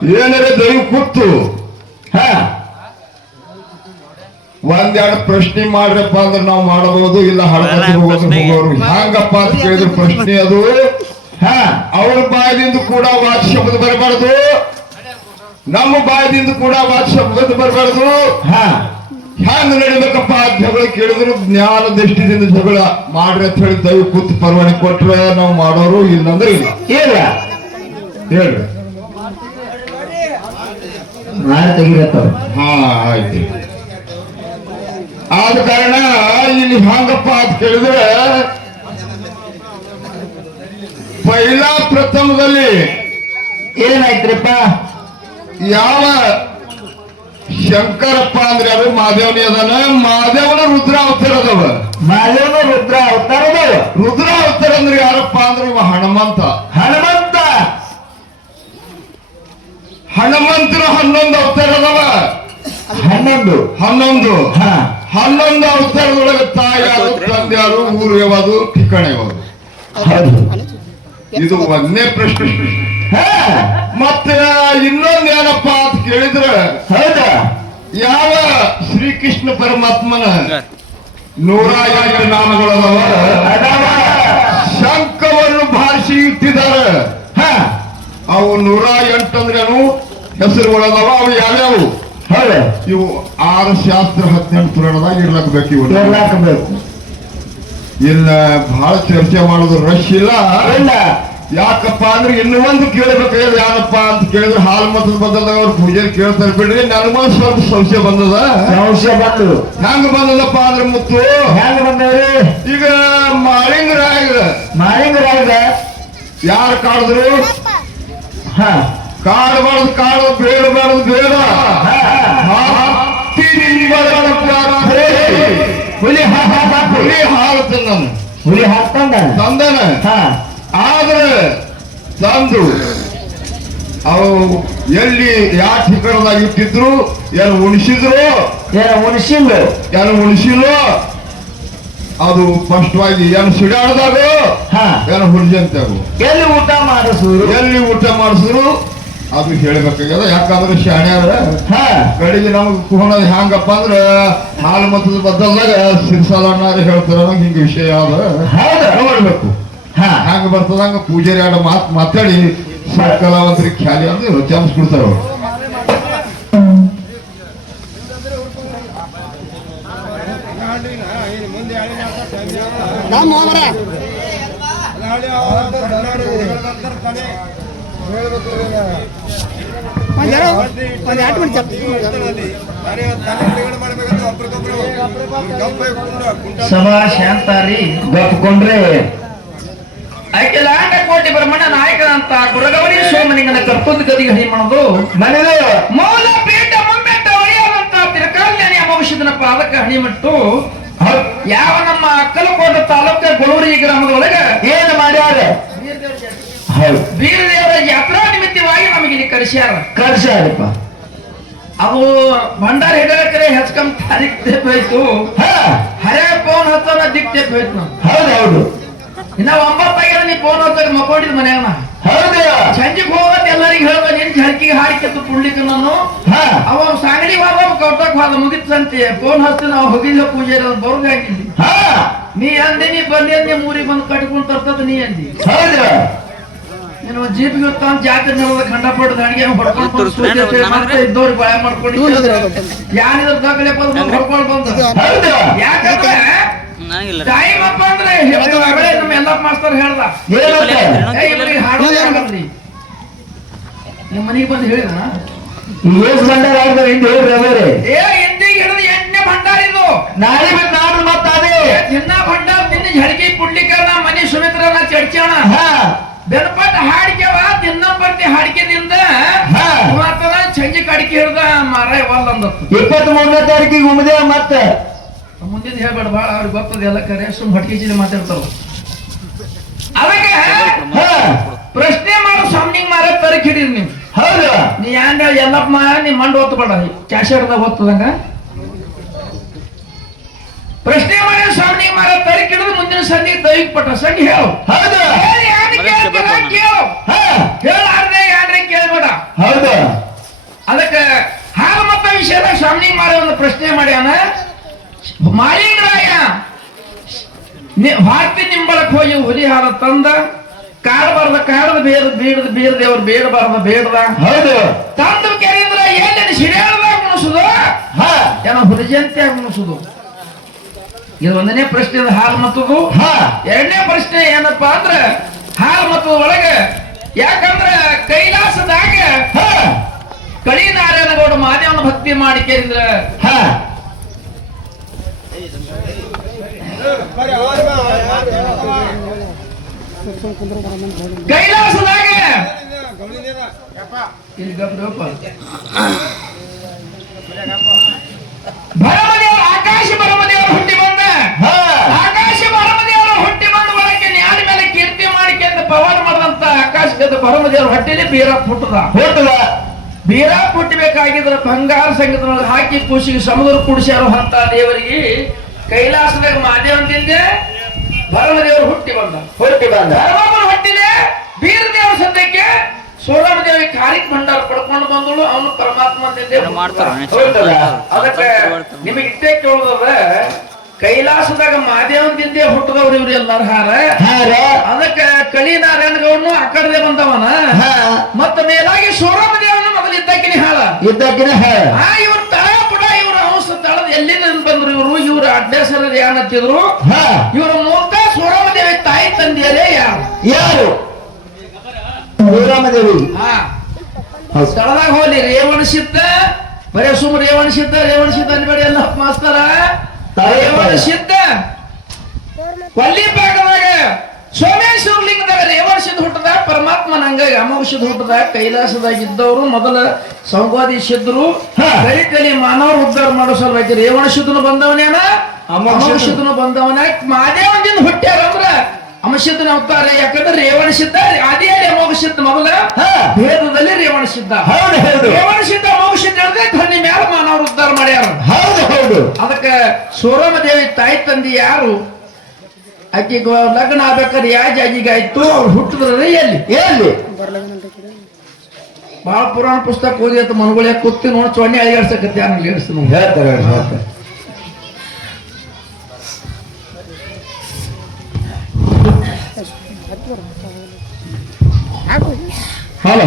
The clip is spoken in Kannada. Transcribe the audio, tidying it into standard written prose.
ಏನಾರೆ ದೈವ ಕೂತು ಒಂದೆರಡು ಪ್ರಶ್ನೆ ಮಾಡ್ರಪ್ಪ ಅಂದ್ರೆ ನಾವು ಮಾಡಬಹುದು, ಇಲ್ಲ ಹೋಗೋರು ಹ್ಯಾಂಗಪ್ಪ ಅಂತ ಕೇಳಿದ್ರೆ ಪ್ರಶ್ನೆ ಅದು ಅವ್ರ ಬಾಯದಿಂದ ಕೂಡ ವಾಚ ಶಬ್ದ ಬರಬಾರ್ದು, ನಮ್ಮ ಬಾಯದಿಂದ ಕೂಡ ವಾಚ ಶಬ್ದ ಬರಬಾರ್ದು. ಹ್ಯಾಂಗ ನಡಿಬೇಕಪ್ಪ ಜಗಳ ಕೇಳಿದ್ರು ಜ್ಞಾನ ದೃಷ್ಟಿದಿಂದ ಜಗಳ ಮಾಡ್ರಿ ಅಂತ ಹೇಳಿ ದೈವ ಕೂತು ಪರವಾನಗಿ ಕೊಟ್ರೆ ನಾವು ಮಾಡೋರು, ಇಲ್ಲಂದ್ರೆ ಇಲ್ಲ. ಹೇಳ್ರಿ ಆಯ್ತು. ಆದ ಕಾರಣ ಇಲ್ಲಿ ಹಂಗಪ್ಪ ಅಂತ ಕೇಳಿದ್ರೆ ಪೈಲಾ ಪ್ರಥಮದಲ್ಲಿ ಏನಾಯ್ತ್ರಪ್ಪ, ಯಾವ ಶಂಕರಪ್ಪ ಅಂದ್ರೆ ಅದು ಮಾದೇವನಿ ಅದಾನ, ಮಾದೇವನ ರುದ್ರ ಅವತಾರ ಅದಾವ. ಮಾದೇವನ ರುದ್ರ ಅವತಾರ ಅದಾವ. ರುದ್ರ ಅವತಾರ ಅಂದ್ರೆ ಯಾರಪ್ಪ ಅಂದ್ರೆ ಇವ ಹನುಮಂತ. ಹನುಮಂತರ 11 ಅವತಾರ ಅದಾವ. 11 ಅವತಾರದೊಳಗೆ ತಾಯಾರು, ತಂದೆಯಾರು, ಊರು ಯಾವುದು, ಠಿಕಾಣೆ ಯಾವುದು. ಇದು ಒಂದೇ ಪ್ರಶ್ನೆ. ಮತ್ತೆ ಇನ್ನೊಂದು ಏನಪ್ಪ ಅಂತ ಕೇಳಿದ್ರೆ ಯಾವ ಶ್ರೀಕೃಷ್ಣ ಪರಮಾತ್ಮನ 108 ನಾಮಗಳದಾವ, ಶಂಖವನ್ನು ಭಾಷೆ ಇಟ್ಟಿದ್ದಾರೆ. ಅವು 108 ಅಂದ್ರೇನು ಹೆಸರುಗಳದಾವ. ಅವು ಯಾವ್ಯಾವು? ಇವು 6 ಶಾಸ್ತ್ರ 18 ಪುರಾಣದಾಗ ಇರ್ಲಾಕಬೇಕು. ಇವು ಇಲ್ಲ ಬಹಳ ಚರ್ಚೆ ಮಾಡೋದು ರಶ್ ಇಲ್ಲ. ಯಾಕಪ್ಪ ಅಂದ್ರೆ ಇನ್ನು ಒಂದು ಕೇಳಬೇಕಾದ್ರೆ ಯಾರಪ್ಪ ಅಂತ ಕೇಳಿದ್ರೆ ಹಾಲು ಮತದ ಬದಲಾಗ ಅವ್ರ ಪೂಜೆ ಕೇಳ್ತಾರೆ ಬಿಡ್ರಿ. ನನಗೊಂದು ಸ್ವಲ್ಪ ಸಂಶಯ ಬಂದದ. ಹೆಂಗ ಬಂದದಪ್ಪ ಅಂದ್ರೆ ಮುತ್ತು ಹೆಂಗ ಬಂದವ್ರಿ? ಈಗ ಮಾಳಿಂಗರಾಯ ಯಾರು ಕಾಡಿದ್ರು? ಕಾಡಬಾರ್ದು ಬೇಡಬಾರ್ದು ಬೇಡ. ಹುಲಿ ಹಾಲು ತಂದನ. ಆದ್ರೆ ತಂದು ಅವು ಎಲ್ಲಿ ಯಾವ ಠಿಕಾಣದಾಗ ಇಟ್ಟಿದ್ರು, ಏನು ಉಣಿಸಿದ್ರು ಅದು ಸ್ಪಷ್ಟವಾಗಿ ಏನು ಸಿಡಾಡ್ದಾಗ ಏನು ಹುಡ್ಜಂತಾಗು ಎಲ್ಲಿ ಊಟ ಮಾಡಿಸಿದ್ರು ಅದು ಹೇಳ್ಬೇಕಾಗ್ಯದ. ಯಾಕಂದ್ರೆ ಶಾಣ್ಯಾರ ಕಡೆಗೆ ನಮಗ್ ಕುಹಣದ್ ಹ್ಯಾಂಗಪ್ಪ ಅಂದ್ರ ಹಾಲು ಮತದ ಬದ್ದಲ್ದಾಗ ಸಿರ್ಸಾಲಣ್ಣಾರ ಹೇಳ್ತಾರ ಹಿಂಗ ವಿಷಯ ಅದ ನೋಡ್ಬೇಕು. ಹ್ಯಾಂಗ ಬರ್ತದಂಗ ಪೂಜಾರಿ ಆಡ ಮಾತಾಡಿ ಕಲಾವಂತರಿಗೆ ಖ್ಯಾಲಿ ಅಂದ್ರೆ ಚಾಮಿಸ್ಬಿಡ್ತಾರ ಅವ್ರು. ಸಭಾ ಶಾಂತಾರಿ ಗಪ್ಕೊಂಡ್ರೆ ಅಖಿಲಾಂಡ ಕೋಟಿ ಬ್ರಹ್ಮಣ ನಾಯಕನಂತ ಗುರುಗವರಿ ಸೋಮಲಿಂಗನ ಕರ್ತುಂದ ಗದಿಗೆ ಹಣಿ ಮಾಡೋದು ಮನೆಯ ಮೌಲ ಪೀಠ ಮುಂಬೆಟ್ಟ ಒಡೆಯದಂತ ತಿರುಕಾಲ್ಯಾಣಿ ಅಮಾವಶ್ಯದನ ಪಾದಕ ಹಣಿಮಟ್ಟು ಯಾವ ನಮ್ಮ ಅಕ್ಕಲಕೋಟೆ ತಾಲೂಕ ಗೊಳೂರಿ ಗ್ರಾಮದೊಳಗೆ ಏನು ಮಾಡ್ಯಾರ? ಬೀರದೇವರ ಯಾತ್ರಾ ನಿಮಿತ್ತವಾಗಿ ನಮಗೆ ಇಲ್ಲಿ ಕರೆಸ್ಯಾರಪ್ಪ. ಅದು ಭಂಡಾರ ಹಿಡಕರೆ ಹೆಚ್ಕಂಬ ತಾರೀಖ್ ಹೋಯ್ತು. ಹರೇ ಫೋನ್ ಹತ್ತೋನ ದಿಕ್ ತೆಪ್ಪ ಹೋಯ್ತು ನಾವು. ಹೌದು ಇನ್ನ 9 ಆಗ್ಯಾರ. ನೀ ಫೋನ್ ಹತ್ತಾಗ ಮಕ್ಕೊಂಡಿದ್ ಮನ್ಯಾಗ ಸಂಜೆಗೆ ಹೋಗತ್ ಎಲ್ಲರಿಗೂ ಹೇಳ್ದ ನಿನ್ ಝರ್ಕಿಗೆ ಹಾಡಿಕೆತ್ತು ಪುಡ್ಲಿಕ್ಕೆ ನಾನು ಅವ ಸಾಂಗಡಿ ಹೋದ ಕೌಟಕ್ ಹೋದ ಮುಗಿತಂತೆ. ಫೋನ್ ಹಚ್ಚಿ ನಾವು ಹೋಗಿಲ್ಲ ಪೂಜಾರಿ ಅವ್ರು ಬರೋದು ಹಾಕಿದ್ವಿ. ನೀ ಅಂದಿ ನೀ ಬಂದಿ ಅಂದಿ ಮೂರಿಗೆ ಬಂದು ಕಟ್ಕೊಂಡ್ ತರ್ತದ ನೀ ಅಂದಿ. ನೀನು ಜೀಪಿಗೆ ಹೊತ್ತ ಜಾತ್ರೆ ನೋಡೋದ ಖಂಡಪಟ್ಟು ದಾಡಿಗೆ ಹೊಡ್ಕೊಂಡು ಇದ್ದವ್ರಿಗೆ ಬಳೆ ಮಾಡ್ಕೊಂಡು ಯಾರಿದ್ರ ದಾಖಲೆ ಹೊಡ್ಕೊಂಡು ಬಂದ. ಯಾಕಂದ್ರೆ ಟೈಮ್ ಅಪ್ಪ ಅಂದ್ರೆ ನಮ್ಮ ಎಲ್ಲ ಮಾಸ್ತರ್ ಹೇಳ್ದ ಹಾಡೋದ್ರಿ ನಿಮ್ಮ ಮನೆಗೆ ಬಂದು ಹೇಳಿದ ಭಂಡಾರ ಹಿಂದಿಗೆ ಹಿಡಿದು 8ನೇ ಭಂಡಾರ ಇದು. ನಾಳೆ ನಾಡು ಮತ್ತೆ ದಿನ ಭಂಡಾರ ನಿನ್ನ ಝಳಕಿ ಪುಡ್ಲಿಕ್ಕರ ಮನೆ ಸುಮಿತ್ರನ ಚರ್ಚಣ ಬೆನಪಟ್ಟ ಹಾಡಿಕೆವ ದಿನ ಬರ್ತಿ ಹಾಡಿಕೆದಿಂದ ಮಾತನ ಸಂಜೆ ಅಡಿಕೆ ಹಿಡ್ದ ಮಾರ ಒಲ್ಲಂದತ್ತು. 23ನೇ ತಾರೀಕಿಗೆ ಉಮ್ದೆ ಮತ್ತೆ ಮುಂದಿನ ಹೇಳ್ಬೇಡ ಬಾಳ ಅವ್ರಿಗೆ ಗೊತ್ತದ ಎಲ್ಲ ಕರೆ ಸುಮ್ ಹಟ್ಕಿಚಿಲಿ ಮಾತಾಡ್ತಾರ. ಅದಕ್ಕೆ ಪ್ರಶ್ನೆ ಮಾಡೋ ಸಾಮ್ನಿಂಗ್ ಮಾರ ತರಕ್ ಹಿಡೀರಿ ನೀವು. ಹೌದು ನೀ ಯಾಂದ ಎಲ್ಲಪ್ಪ ನೀ ಮಂಡ್ ಹೊತ್ತು ಬೇಡ ಕ್ಯಾಶ್ ಹಿಡ್ದಾಗ ಹೊತ್ತದಂಗ ಪ್ರಶ್ನೆ ಮಾಡಿ ಸ್ವಾಮಿ ಮಾರ ತರಿಕಿಡಿದು ಮುಂದಿನ ಸಂಧಿ ದೈವಿಕ ಪಟ್ಟ ಸಂಧಿ ಹೇಳು. ಹೌದು ಹೇಳಿ ಯಾರು ಕೇಳ್ತಾರ ಕೇಳು. ಹೇಳಾರ್ದೆ ಯಾರ್ರೆ ಕೇಳ್ಬೇಡ. ಹೌದು ಅದಕ್ಕೆ ಹಾಲು ಮತ ವಿಷಯದ ಸ್ವಾಮಿ ಮಾರ ಒಂದು ಪ್ರಶ್ನೆ ಮಾಡ್ಯಾನ. ಮಾಲಿಂಗರಾಯ ಭಾರತಿ ನಿಂಬಳಕ್ ಹೋಗಿ ಹುಲಿ ಹಾಲ ತಂದ ಕಾಡಬಾರ್ದ ಕಾಡದ ಬೇಡ ದೇವ್ರು ಬೇಡಬಾರ್ದ ಬೇಡದ. ಹೌದು ತಂದು ಕೆರೆದ್ರ ಏನೇನು ಸಿಡಿಯಾಳದಾಗ ಮುಣಿಸುದು ಏನೋ ಹುಲಿಜಂತಿಯಾಗಿ ಮುಣಿಸುದು. ಇದು ಒಂದನೇ ಪ್ರಶ್ನೆ ಹಾಲು ಮತ್ತದು. ಎರಡನೇ ಪ್ರಶ್ನೆ ಏನಪ್ಪಾ ಅಂದ್ರ ಹಾಲು ಮತ್ತದ ಒಳಗೆ ಯಾಕಂದ್ರ ಕೈಲಾಸದಾಗ ಕಳಿ ನಾರಾಯಣಗೌಡ ಮಾದೇವನ ಭಕ್ತಿ ಮಾಡಿ ಕೇಳಿದ್ರ ಕೈಲಾಸದಾಗ ಭರಮದೇವರು ಆಕಾಶ ಭರಮದೇವರು ಹುಟ್ಟಿ ಬಂದ. ಆಕಾಶ ಭರಮದೇವರು ಹುಟ್ಟಿ ಬಂದ ಒಳಗೆ ನ್ಯಾರ ಮೇಲೆ ಕೀರ್ತಿ ಮಾಡಿಕೆಂದು ಪವಾಡ ಮಾಡಿದಂತ ಆಕಾಶದ ಭರಮದೇವರು ಹೊಟ್ಟೆಲಿ ಬೀರ ಹುಟ್ಟದ ಬೀರ ಹುಟ್ಟಬೇಕಾಗಿದ್ರ ಬಂಗಾರ ಸಂಗೀತದೊಳಗೆ ಹಾಕಿ ಕೂಸಿಗೆ ಸಮುದ್ರ ಕುಡಿಸ್ಯಾರ ಅಂತ ದೇವರಿಗೆ ಕೈಲಾಸದಾಗ ಮಾದೇವಂತಿಂದೆ ಭರಮದೇವರು ಹುಟ್ಟಿ ಬಂದ. ಧರ್ಮಮ್ಮನ ಹೊಟ್ಟಿಲೆ ಬೀರ ದೇವರ ಸದ್ಯಕ್ಕೆ ಸೋರಾಮದೇವಿ ಕಾರಿಕ್ ಭಂಡಾರ ಪಡ್ಕೊಂಡು ಬಂದಳು. ಅವನು ಪರಮಾತ್ಮ ಅದಕ್ಕೆ ನಿಮಗೆ ಇಷ್ಟೇ ಕೇಳೋದ ಕೈಲಾಸದಾಗ ಮಾದೇವಂತಿಂದೆ ಹುಟ್ಟದವ್ರು ಇವ್ರು ಎಲ್ಲಾರ ಹಾರ. ಅದಕ್ಕೆ ಕಳಿ ನಾರಾಯಣಗೌಡನು ಆ ಕಡೆ ಬಂದವನ. ಮತ್ತ ಮೇಲಾಗಿ ಸೋರಾಮದೇವನು ಮೊದಲು ಇದ್ದಕ್ಕಿನ ಹಾಳ ಇವ್ರ ತಳ ಪುಡ ಇವ್ರ ಅಂಶ ತಳದ ಎಲ್ಲಿಂದ ಬಂದ್ರು ಇವ್ರು ಅಡ್ಡೇಸರ ಏನತ್ತಿದ್ರು. ಇವ್ರ ಮೂರ್ತ ಸೋರಾಮದೇವಿ ತಾಯಿ ತಂದೆಯಲ್ಲೇ ಯಾರು ರಾಮದೇವಿ ಸ್ಥಳದಾಗ ಹೋಗ್ಲಿ ರೇವಣ ಸಿದ್ಧ ಬರೇ ಸುಮ್ ರೇವಣ ಸಿದ್ಧ ಅನ್ಬೇಡಿ ಎಲ್ಲ ಮಾಸ್ತರ. ರೇವಣ ಸಿದ್ಧ ಕೊಲ್ಲಿ ಭಾಗದಾಗ ಸೋಮೇಶ್ವರ ಲಿಂಗದಾಗ ರೇವಣ ಸಿದ್ಧ ಹುಟ್ಟದ ಪರಮಾತ್ಮನ ಹಂಗಾಗಿ ಅಮೋಘ ಸಿದ್ಧ ಹುಟ್ಟದ ಕೈಲಾಸದಾಗ ಇದ್ದವರು ಮೊದಲ ಸಂವಾದಿ ಸಿದ್ಧರು ಕಲಿ ಮಾನವರು ಉದ್ಧಾರ ಮಾಡೋ ಸಲುವಾಗಿ ರೇವಣ ಸಿದ್ಧನು ಬಂದವನೇನ ಅಮೋಘ ಸಿದ್ಧನು ಬಂದವನ. ಮಾದೇವದಿಂದ ಹುಟ್ಟ್ಯಾರ ಅಂದ್ರ ಅಮಸಿದ್ಧನ ಅವತಾರೆ. ಯಾಕಂದ್ರೆ ರೇವಣ ಸಿದ್ಧ ಆದಿಯಲ್ಲಿ ಅಮೋಘ ಸಿದ್ಧ ಮೊದಲ ಭೇದದಲ್ಲಿ ರೇವಣ ಸಿದ್ಧ ರೇವಣ ಸಿದ್ಧ ಅಮೋಘ ಸಿದ್ಧ ಹೇಳಿದ್ರೆ ತನ್ನ ಮ್ಯಾಲ ಮಾನವರು ಉದ್ಧಾರ ಮಾಡ್ಯಾರ. ಅದಕ್ಕೆ ಸೋರಮದೇವಿ ತಾಯಿ ತಂದಿ ಯಾರು ಆಕಿ ಲಗ್ನ ಆಗ್ಬೇಕಾದ್ರೆ ಯಾ ಜಾಗಿಗಾಯ್ತು ಅವ್ರು ಹುಟ್ಟಿದ್ರೆ ಎಲ್ಲಿ ಬಹಳ ಪುರಾಣ ಪುಸ್ತಕ ಓದಿ ಅಂತ ಮನುಗಳ ಕೂತಿ ನೋಡಿ ಚೊಣ್ಣೆ ಅಳಿಗಾಡ್ಸಕತ್ತೆ ಹೇಳ್ತಾರೆ. ಹಾಲು